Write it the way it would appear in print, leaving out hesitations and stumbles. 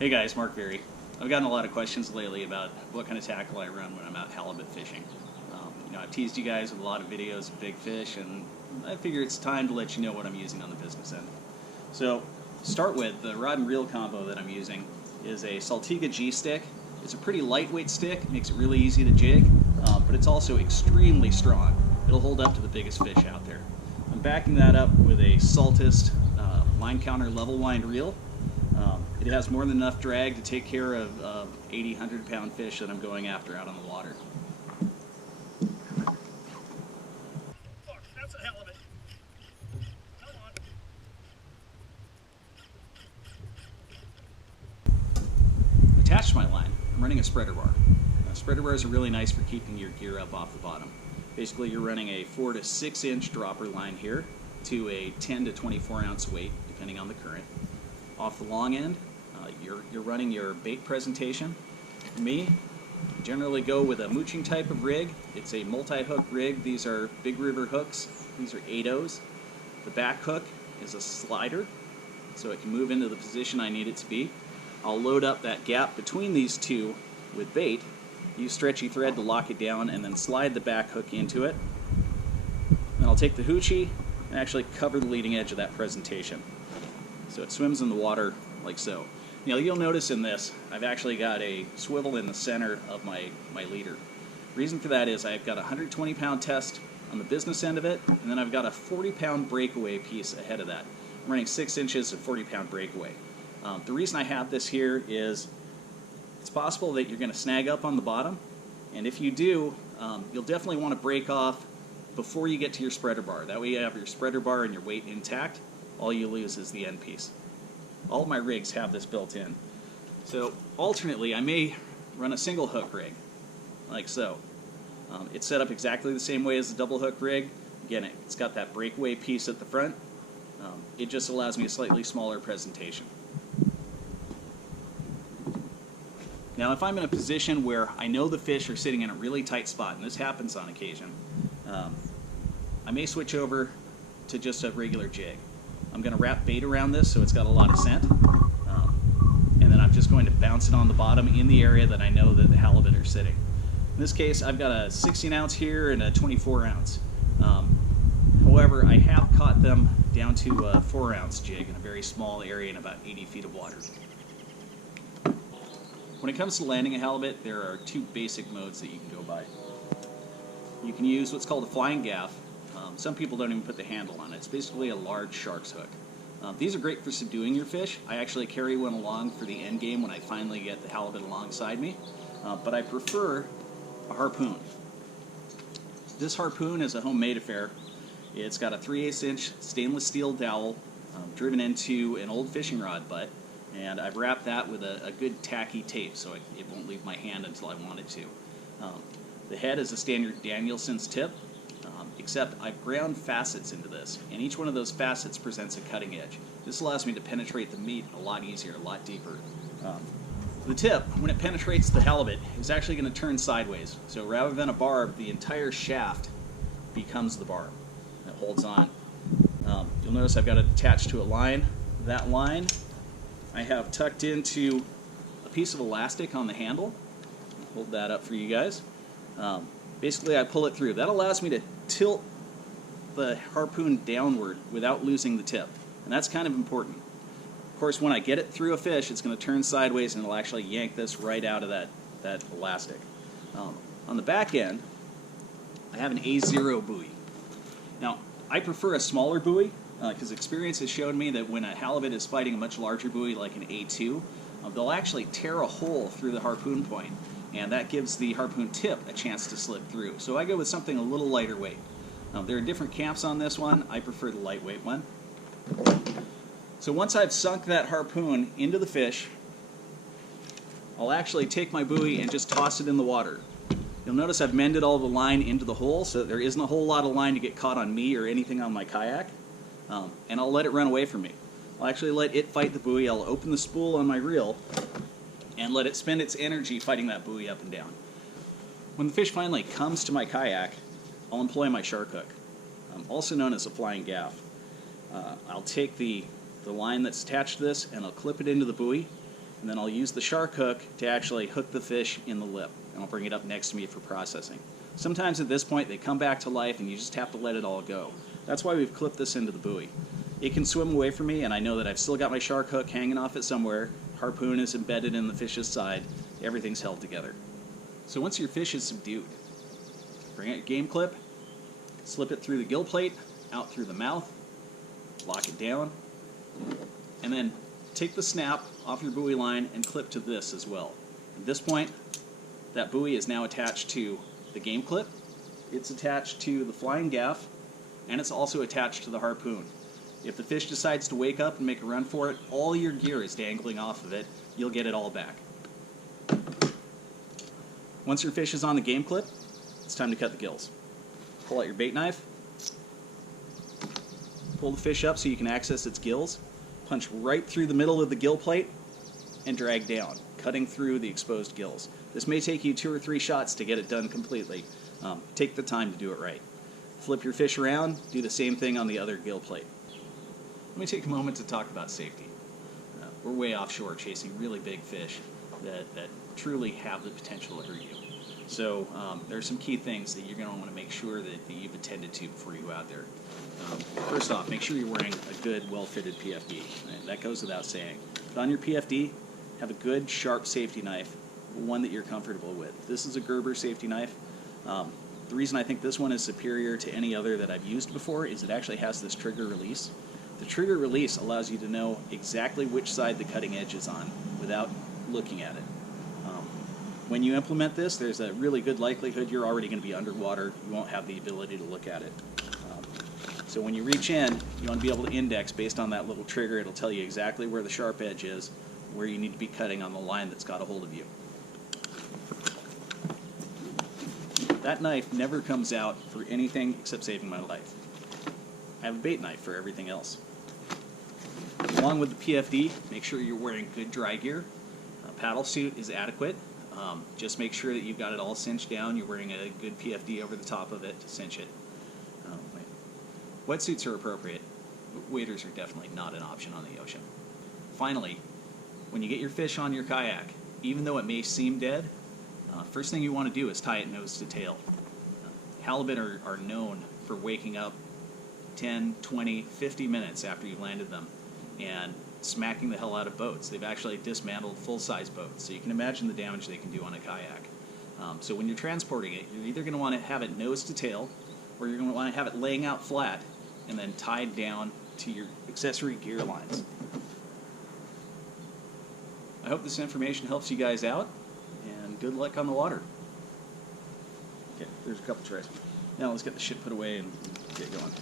Hey guys, Mark Berry. I've gotten a lot of questions lately about what kind of tackle I run when I'm out halibut fishing. I've teased you guys with a lot of videos of big fish, and I figure it's time to let you know what I'm using on the business end. So, to start with, the rod and reel combo that I'm using is a Saltiga G-stick. It's a pretty lightweight stick, makes it really easy to jig, but it's also extremely strong. It'll hold up to the biggest fish out there. I'm backing that up with a Saltist line counter level wind reel. It has more than enough drag to take care of 80, 100-pound fish that I'm going after out on the water. Look, that's a halibut. Come on. Attached to my line, I'm running a spreader bar. Spreader bars are really nice for keeping your gear up off the bottom. Basically, you're running a 4 to 6 inch dropper line here to a 10 to 24 ounce weight, depending on the current. Off the long end, you're running your bait presentation. For me, generally go with a mooching type of rig. It's a multi-hook rig. These are Big River hooks. These are 8/0s. The back hook is a slider, so it can move into the position I need it to be. I'll load up that gap between these two with bait, use stretchy thread to lock it down, and then slide the back hook into it. Then I'll take the hoochie and actually cover the leading edge of that presentation, so it swims in the water like so. Now you'll notice in this, I've actually got a swivel in the center of my leader. Reason for that is I've got a 120-pound test on the business end of it, and then I've got a 40-pound breakaway piece ahead of that. I'm running 6 inches of 40-pound breakaway. The reason I have this here is it's possible that you're going to snag up on the bottom, and if you do, you'll definitely want to break off before you get to your spreader bar. That way you have your spreader bar and your weight intact. All you lose is the end piece. All of my rigs have this built in. So alternately, I may run a single hook rig, like so. It's set up exactly the same way as the double hook rig. Again, it's got that breakaway piece at the front. It just allows me a slightly smaller presentation. Now if I'm in a position where I know the fish are sitting in a really tight spot, and this happens on occasion, I may switch over to just a regular jig. I'm going to wrap bait around this so it's got a lot of scent, and then I'm just going to bounce it on the bottom in the area that I know that the halibut are sitting. In this case, I've got a 16 ounce here and a 24 ounce. However, I have caught them down to a 4 ounce jig in a very small area in about 80 feet of water. When it comes to landing a halibut, there are two basic modes that you can go by. You can use what's called a flying gaff. Some people don't even put the handle on it. It's basically a large shark's hook. These are great for subduing your fish. I actually carry one along for the end game when I finally get the halibut alongside me, but I prefer a harpoon. This harpoon is a homemade affair. It's got a 3/8 inch stainless steel dowel driven into an old fishing rod butt, and I've wrapped that with a good tacky tape so it won't leave my hand until I want it to. The head is a standard Danielson's tip, except I've ground facets into this, and each one of those facets presents a cutting edge. This allows me to penetrate the meat a lot easier, a lot deeper. The tip, when it penetrates the halibut, is actually going to turn sideways. So rather than a barb, the entire shaft becomes the barb. It holds on. You'll notice I've got it attached to a line. That line I have tucked into a piece of elastic on the handle. I'll hold that up for you guys. Basically, I pull it through. That allows me to tilt the harpoon downward without losing the tip, and that's kind of important. Of course, when I get it through a fish, it's going to turn sideways and it'll actually yank this right out of that elastic. On the back end, I have an A0 buoy. Now, I prefer a smaller buoy because experience has shown me that when a halibut is fighting a much larger buoy like an A2, they'll actually tear a hole through the harpoon point, and that gives the harpoon tip a chance to slip through. So I go with something a little lighter weight. There are different camps on this one. I prefer the lightweight one. So once I've sunk that harpoon into the fish, I'll actually take my buoy and just toss it in the water. You'll notice I've mended all the line into the hole so that there isn't a whole lot of line to get caught on me or anything on my kayak, and I'll let it run away from me. I'll actually let it fight the buoy. I'll open the spool on my reel and let it spend its energy fighting that buoy up and down. When the fish finally comes to my kayak, I'll employ my shark hook, also known as a flying gaff. I'll take the line that's attached to this and I'll clip it into the buoy, and then I'll use the shark hook to actually hook the fish in the lip, and I'll bring it up next to me for processing. Sometimes at this point they come back to life and you just have to let it all go. That's why we've clipped this into the buoy. It can swim away from me, and I know that I've still got my shark hook hanging off it somewhere. Harpoon is embedded in the fish's side. Everything's held together. So once your fish is subdued, bring out your game clip, slip it through the gill plate, out through the mouth, lock it down, and then take the snap off your buoy line and clip to this as well. At this point, that buoy is now attached to the game clip, it's attached to the flying gaff, and it's also attached to the harpoon. If the fish decides to wake up and make a run for it, all your gear is dangling off of it. You'll get it all back. Once your fish is on the game clip, it's time to cut the gills. Pull out your bait knife, pull the fish up so you can access its gills, punch right through the middle of the gill plate, and drag down, cutting through the exposed gills. This may take you 2 or 3 shots to get it done completely. Take the time to do it right. Flip your fish around, do the same thing on the other gill plate. Let me take a moment to talk about safety. We're way offshore chasing really big fish that truly have the potential to hurt you. So there are some key things that you're going to want to make sure that you've attended to before you go out there. First off, make sure you're wearing a good, well-fitted PFD. That goes without saying. But on your PFD, have a good, sharp safety knife, one that you're comfortable with. This is a Gerber safety knife. The reason I think this one is superior to any other that I've used before is it actually has this trigger release. The trigger release allows you to know exactly which side the cutting edge is on without looking at it. When you implement this, there's a really good likelihood you're already going to be underwater. You won't have the ability to look at it. So when you reach in, you want to be able to index based on that little trigger. It'll tell you exactly where the sharp edge is, where you need to be cutting on the line that's got a hold of you. That knife never comes out for anything except saving my life. I have a bait knife for everything else. Along with the PFD, make sure you're wearing good dry gear. A paddle suit is adequate. Just make sure that you've got it all cinched down. You're wearing a good PFD over the top of it to cinch it. Wetsuits are appropriate, but waders are definitely not an option on the ocean. Finally, when you get your fish on your kayak, even though it may seem dead, first thing you want to do is tie it nose to tail. Halibut are known for waking up 10, 20, 50 minutes after you've landed them and smacking the hell out of boats. They've actually dismantled full-size boats, so you can imagine the damage they can do on a kayak. So when you're transporting it, you're either going to want to have it nose to tail, or you're going to want to have it laying out flat and then tied down to your accessory gear lines. I hope this information helps you guys out, and good luck on the water. Okay, there's a couple trays. Now let's get the shit put away and get going.